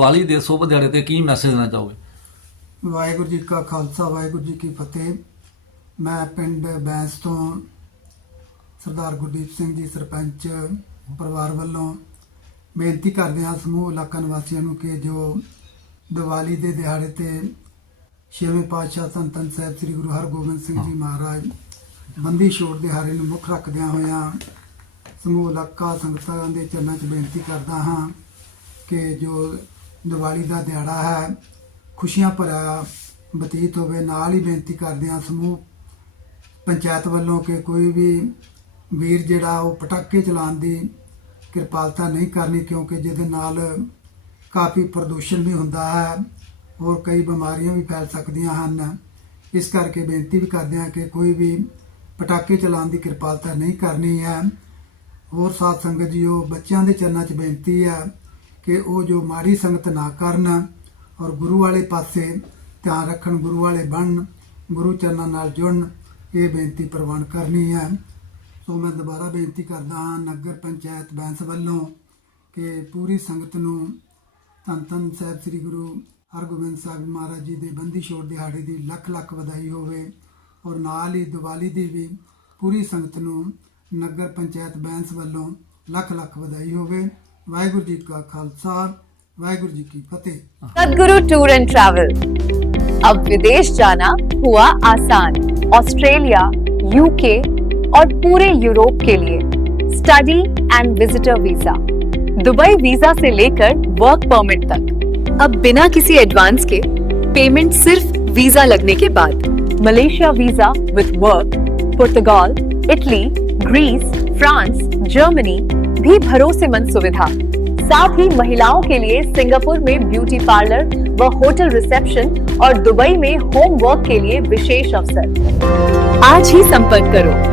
ਦੀਵਾਲੀ ਦੇ ਸ਼ੁਭ ਦਿਹਾੜੇ ਤੇ ਕੀ ਮੈਸੇਜ ਦੇਣਾ ਚਾਹੋਗੇ? ਵਾਹਿਗੁਰੂ ਜੀ ਕਾ ਖਾਲਸਾ, ਵਾਹਿਗੁਰੂ ਜੀ ਕੀ ਫਤਿਹ। ਮੈਂ ਪਿੰਡ ਬੈਂਸ ਤੋਂ ਸਰਦਾਰ ਗੁਰਦੀਪ ਸਿੰਘ ਜੀ, ਸਰਪੰਚ ਪਰਿਵਾਰ ਵੱਲੋਂ ਬੇਨਤੀ ਕਰਦੇ ਹਾਂ ਸਮੂਹ ਇਲਾਕਾ ਨਿਵਾਸੀਆਂ ਨੂੰ ਕਿ ਜੋ ਦੀਵਾਲੀ ਦੇ ਦਿਹਾੜੇ ਤੇ ਛੇਵੇਂ ਪਾਤਸ਼ਾਹ ਧੰਨ ਧੰਨ ਸਾਹਿਬ ਸ੍ਰੀ ਗੁਰੂ ਹਰਗੋਬਿੰਦ ਸਿੰਘ ਜੀ ਮਹਾਰਾਜ ਬੰਦੀ ਛੋੜ ਦਿਹਾੜੇ ਨੂੰ ਮੁੱਖ ਰੱਖਦਿਆਂ ਹੋਇਆਂ ਸਮੂਹ ਇਲਾਕਾ ਸੰਗਤਾਂ ਦੇ ਚਰਨਾਂ 'ਚ ਬੇਨਤੀ ਕਰਦਾ ਹਾਂ ਕਿ ਜੋ ਦੀਵਾਲੀ ਦਾ ਦਿਹਾੜਾ ਹੈ। ਖੁਸ਼ੀਆਂ ਭਰਿਆ ਬਤੀਤ ਹੋਵੇ। ਨਾਲ ਹੀ ਬੇਨਤੀ ਕਰਦੇ ਹਾਂ ਸਮੂਹ ਪੰਚਾਇਤ ਵੱਲੋਂ ਕਿ ਕੋਈ ਵੀ ਵੀਰ ਜਿਹੜਾ ਉਹ ਪਟਾਕੇ ਚਲਾਉਣ ਦੀ ਕਿਰਪਾਲਤਾ ਨਹੀਂ ਕਰਨੀ ਕਿਉਂਕਿ ਜਿਹਦੇ ਨਾਲ ਕਾਫੀ ਪ੍ਰਦੂਸ਼ਣ ਵੀ ਹੁੰਦਾ ਹੈ ਹੋਰ ਕਈ ਬਿਮਾਰੀਆਂ ਵੀ ਫੈਲ ਸਕਦੀਆਂ ਹਨ। ਇਸ ਕਰਕੇ ਬੇਨਤੀ ਵੀ ਕਰਦੇ ਹਾਂ ਕਿ ਕੋਈ ਵੀ ਪਟਾਕੇ ਚਲਾਉਣ ਦੀ ਕਿਰਪਾਲਤਾ ਨਹੀਂ ਕਰਨੀ ਹੈ। ਹੋਰ ਸਾਧ ਸੰਗਤ ਜੀਓ, ਬੱਚਿਆਂ ਦੇ ਚਰਨਾਂ 'ਚ ਬੇਨਤੀ ਹੈ ਕਿ ਉਹ ਜੋ ਮਾੜੀ ਸੰਗਤ ਨਾ ਕਰਨ ਔਰ ਗੁਰੂ ਵਾਲੇ ਪਾਸੇ ਧਿਆਨ ਰੱਖਣ, ਗੁਰੂ ਵਾਲੇ ਬਣਨ, ਗੁਰੂ ਚਰਨਾਂ ਨਾਲ ਜੁੜਨ, ਇਹ ਬੇਨਤੀ ਪ੍ਰਵਾਨ ਕਰਨੀ ਹੈ। ਸੋ ਮੈਂ ਦੁਬਾਰਾ ਬੇਨਤੀ ਕਰਦਾ ਹਾਂ ਨਗਰ ਪੰਚਾਇਤ ਬੈਂਸ ਵੱਲੋਂ ਕਿ ਪੂਰੀ ਸੰਗਤ ਨੂੰ ਧੰਨ ਧੰਨ ਸਾਹਿਬ ਸ੍ਰੀ ਗੁਰੂ ਹਰਗੋਬਿੰਦ ਸਾਹਿਬ ਮਹਾਰਾਜ ਜੀ ਦੇ ਬੰਦੀ ਛੋੜ ਦਿਹਾੜੇ ਦੀ ਲੱਖ ਲੱਖ ਵਧਾਈ ਹੋਵੇ ਔਰ ਨਾਲ ਹੀ ਦੀਵਾਲੀ ਦੀ ਵੀ ਪੂਰੀ ਸੰਗਤ ਨੂੰ ਨਗਰ ਪੰਚਾਇਤ ਬੈਂਸ ਵੱਲੋਂ ਲੱਖ ਲੱਖ ਵਧਾਈ ਹੋਵੇ। ਵਾਹਿਗੁਰੂ ਜੀ ਕਾ ਖਾਲਸਾ ਵਾਹਿਗੁਰੂ ਜੀ ਕੀ ਫਤਿਹ सदगुरु टूर एंड ट्रैवल अब विदेश जाना हुआ आसान ऑस्ट्रेलिया यूके और पूरे यूरोप के लिए study and visitor visa Dubai visa से लेकर वर्क परमिट तक अब बिना किसी एडवांस के पेमेंट सिर्फ वीजा लगने के बाद Malaysia visa with work Portugal Italy Greece France, Germany भी भरोसेमंद सुविधा। साथ ही महिलाओं के लिए सिंगापुर में ब्यूटी पार्लर व होटल रिसेप्शन और दुबई में होम वर्क के लिए विशेष अवसर। आज ही संपर्क करो।